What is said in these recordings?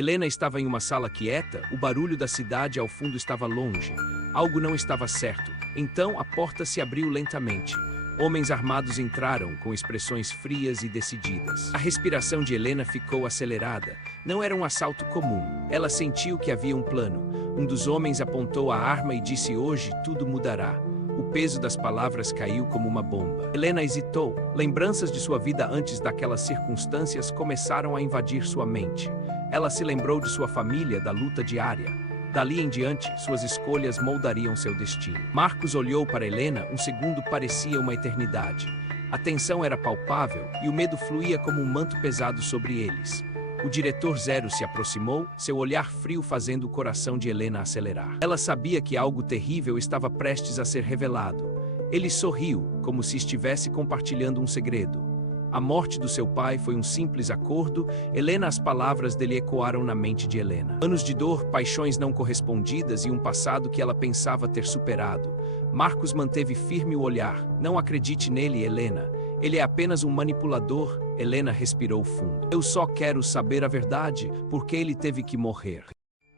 Helena estava em uma sala quieta, o barulho da cidade ao fundo estava longe. Algo não estava certo. Então a porta se abriu lentamente. Homens armados entraram, com expressões frias e decididas. A respiração de Helena ficou acelerada. Não era um assalto comum. Ela sentiu que havia um plano. Um dos homens apontou a arma e disse: "Hoje tudo mudará." O peso das palavras caiu como uma bomba. Helena hesitou. Lembranças de sua vida antes daquelas circunstâncias começaram a invadir sua mente. Ela se lembrou de sua família, da luta diária. Dali em diante, suas escolhas moldariam seu destino. Marcos olhou para Helena, um segundo parecia uma eternidade. A tensão era palpável e o medo fluía como um manto pesado sobre eles. O diretor Zero se aproximou, seu olhar frio fazendo o coração de Helena acelerar. Ela sabia que algo terrível estava prestes a ser revelado. Ele sorriu, como se estivesse compartilhando um segredo. A morte do seu pai foi um simples acordo. Helena, as palavras dele ecoaram na mente de Helena. Anos de dor, paixões não correspondidas e um passado que ela pensava ter superado. Marcos manteve firme o olhar. Não acredite nele, Helena. Ele é apenas um manipulador. Helena respirou fundo. Eu só quero saber a verdade, porque ele teve que morrer.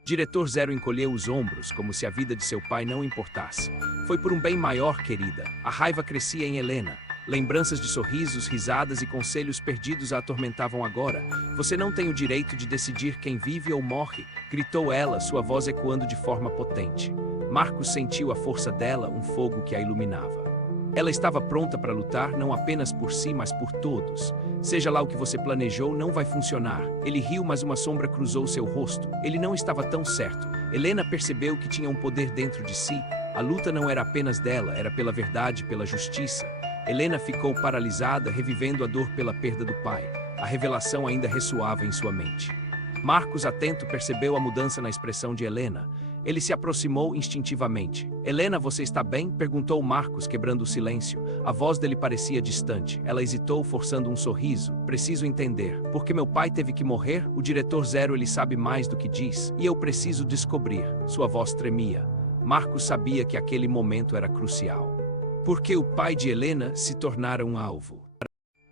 Diretor Zero encolheu os ombros, como se a vida de seu pai não importasse. Foi por um bem maior, querida. A raiva crescia em Helena. Lembranças de sorrisos, risadas e conselhos perdidos a atormentavam agora. Você não tem o direito de decidir quem vive ou morre, gritou ela, sua voz ecoando de forma potente. Marcos sentiu a força dela, um fogo que a iluminava. Ela estava pronta para lutar, não apenas por si, mas por todos. Seja lá o que você planejou, não vai funcionar. Ele riu, mas uma sombra cruzou seu rosto. Ele não estava tão certo. Helena percebeu que tinha um poder dentro de si. A luta não era apenas dela, era pela verdade, pela justiça. Helena ficou paralisada, revivendo a dor pela perda do pai. A revelação ainda ressoava em sua mente. Marcos, atento, percebeu a mudança na expressão de Helena. Ele se aproximou instintivamente. "Helena, você está bem?" perguntou Marcos, quebrando o silêncio. A voz dele parecia distante. Ela hesitou, forçando um sorriso. "Preciso entender. Porque meu pai teve que morrer? O diretor Zero, ele sabe mais do que diz. E eu preciso descobrir." Sua voz tremia. Marcos sabia que aquele momento era crucial. Porque o pai de Helena se tornara um alvo.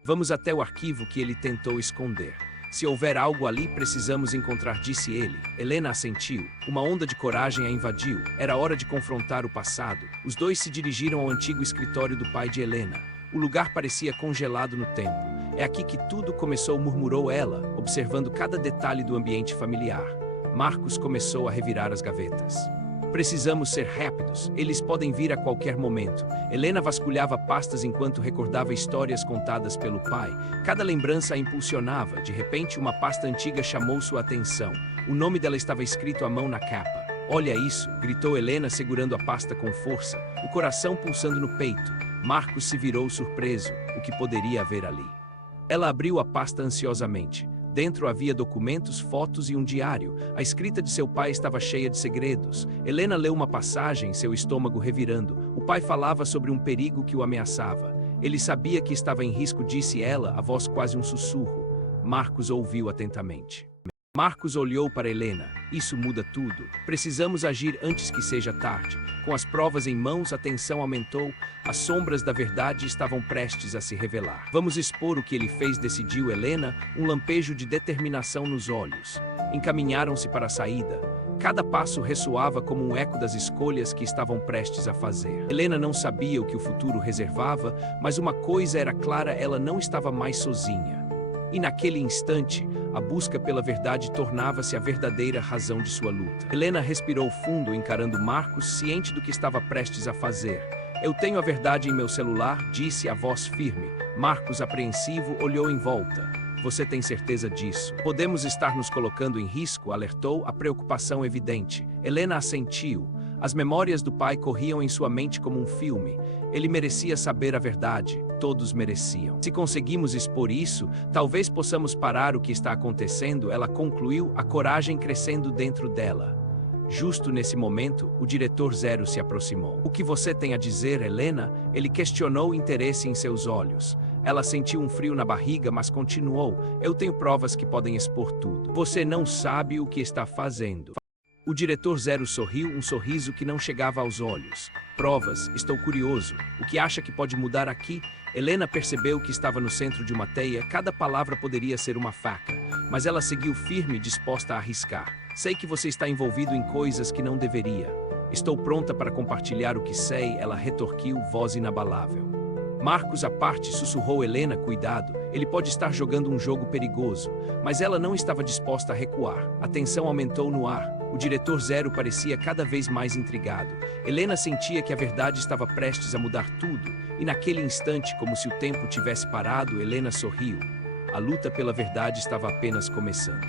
"Vamos até o arquivo que ele tentou esconder. Se houver algo ali, precisamos encontrar", disse ele. Helena assentiu. Uma onda de coragem a invadiu. Era hora de confrontar o passado. Os dois se dirigiram ao antigo escritório do pai de Helena. O lugar parecia congelado no tempo. "É aqui que tudo começou", murmurou ela, observando cada detalhe do ambiente familiar. Marcos começou a revirar as gavetas. "Precisamos ser rápidos, eles podem vir a qualquer momento." Helena vasculhava pastas enquanto recordava histórias contadas pelo pai. Cada lembrança a impulsionava. De repente, uma pasta antiga chamou sua atenção. O nome dela estava escrito à mão na capa. "Olha isso!" gritou Helena, segurando a pasta com força, o coração pulsando no peito. Marcos se virou surpreso. O que poderia haver ali? Ela abriu a pasta ansiosamente. Dentro havia documentos, fotos e um diário. A escrita de seu pai estava cheia de segredos. Helena leu uma passagem, seu estômago revirando. O pai falava sobre um perigo que o ameaçava. Ele sabia que estava em risco, disse ela, a voz quase um sussurro. Marcos ouviu atentamente. Marcos olhou para Helena. "Isso muda tudo. Precisamos agir antes que seja tarde." Com as provas em mãos, a tensão aumentou. As sombras da verdade estavam prestes a se revelar. "Vamos expor o que ele fez", decidiu Helena, um lampejo de determinação nos olhos. Encaminharam-se para a saída. Cada passo ressoava como um eco das escolhas que estavam prestes a fazer. Helena não sabia o que o futuro reservava, mas uma coisa era clara: ela não estava mais sozinha. E naquele instante, a busca pela verdade tornava-se a verdadeira razão de sua luta. Helena respirou fundo, encarando Marcos, ciente do que estava prestes a fazer. "Eu tenho a verdade em meu celular", disse a voz firme. Marcos, apreensivo, olhou em volta. "Você tem certeza disso? Podemos estar nos colocando em risco", alertou, a preocupação evidente. Helena assentiu. As memórias do pai corriam em sua mente como um filme. Ele merecia saber a verdade. Todos mereciam. "Se conseguimos expor isso, talvez possamos parar o que está acontecendo", ela concluiu, a coragem crescendo dentro dela. Justo nesse momento, o diretor Zero se aproximou. "O que você tem a dizer, Helena?" Ele questionou, interesse em seus olhos. Ela sentiu um frio na barriga, mas continuou. "Eu tenho provas que podem expor tudo. Você não sabe o que está fazendo." O diretor Zero sorriu, um sorriso que não chegava aos olhos. "Provas, estou curioso. O que acha que pode mudar aqui?" Helena percebeu que estava no centro de uma teia. Cada palavra poderia ser uma faca. mas ela seguiu firme, disposta a arriscar. Sei que você está envolvido em coisas que não deveria. Estou pronta para compartilhar o que sei, ela retorquiu, voz inabalável. Marcos à parte, sussurrou Helena, cuidado, ele pode estar jogando um jogo perigoso, mas ela não estava disposta a recuar. A tensão aumentou no ar, o diretor Zero parecia cada vez mais intrigado. Helena sentia que a verdade estava prestes a mudar tudo, e naquele instante, como se o tempo tivesse parado, Helena sorriu. A luta pela verdade estava apenas começando.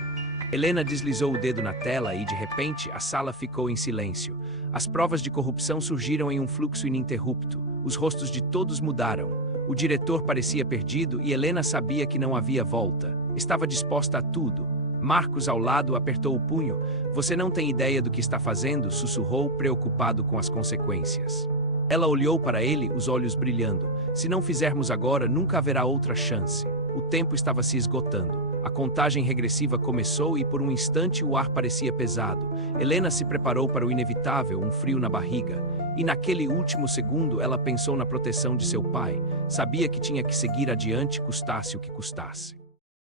Helena deslizou o dedo na tela e, de repente, a sala ficou em silêncio. As provas de corrupção surgiram em um fluxo ininterrupto. Os rostos de todos mudaram. O diretor parecia perdido e Helena sabia que não havia volta. Estava disposta a tudo. Marcos, ao lado, apertou o punho. Você não tem ideia do que está fazendo, sussurrou, preocupado com as consequências. Ela olhou para ele, os olhos brilhando. Se não fizermos agora, nunca haverá outra chance. O tempo estava se esgotando. A contagem regressiva começou e por um instante o ar parecia pesado. Helena se preparou para o inevitável, um frio na barriga. E naquele último segundo ela pensou na proteção de seu pai. Sabia que tinha que seguir adiante, custasse o que custasse.